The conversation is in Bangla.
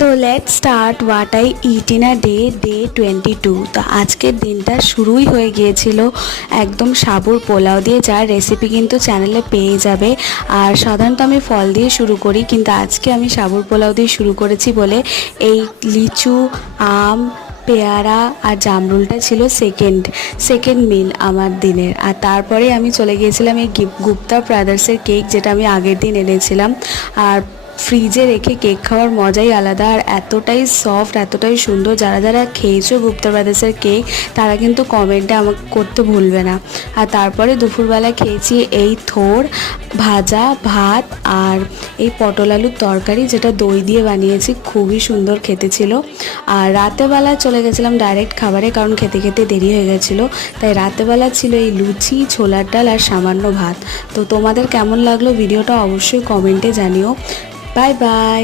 তো let's start what I it in a day 22। তো আজকের দিনটা শুরুই হয়ে গিয়েছিল একদম সাবুর পোলাও দিয়ে, যার রেসিপি কিন্তু চ্যানেলে পেয়ে যাবে। আর সাধারণত আমি ফল দিয়ে শুরু করি, কিন্তু আজকে আমি সাবুর পোলাও দিয়ে শুরু করেছি বলে এই লিচু, আম, পেয়ারা আর জামরুলটা ছিল সেকেন্ড মিল আমার দিনের। আর তারপরে আমি চলে গিয়েছিলাম এই গুপ্তা ব্রাদার্সের কেক, যেটা আমি আগের দিন এনেছিলাম। আর ফ্রিজে রেখে কেক খাওয়ার মজাই আলাদা, আর এতটাই সফট, এতটাই সুন্দর। যারা যারা খেয়েছো গুপ্তা ব্রাদার্সের কেক তারা কিন্তু কমেন্টে আমাকে করতে ভুলবে না। আর তারপরে দুপুরবেলা খেয়েছি এই থোড় ভাজা ভাত আর এই পটল আলুর তরকারি, যেটা দই দিয়ে বানিয়েছি, খুবই সুন্দর খেতে ছিল। আর রাতেবেলা চলে গেছিলাম ডাইরেক্ট খাবারে, কারণ খেতে খেতে দেরি হয়ে গেছিলো। তাই রাতেবেলা ছিল এই লুচি, ছোলার ডাল আর সামান্য ভাত। তো তোমাদের কেমন লাগলো ভিডিওটা অবশ্যই কমেন্টে জানিও। Bye bye.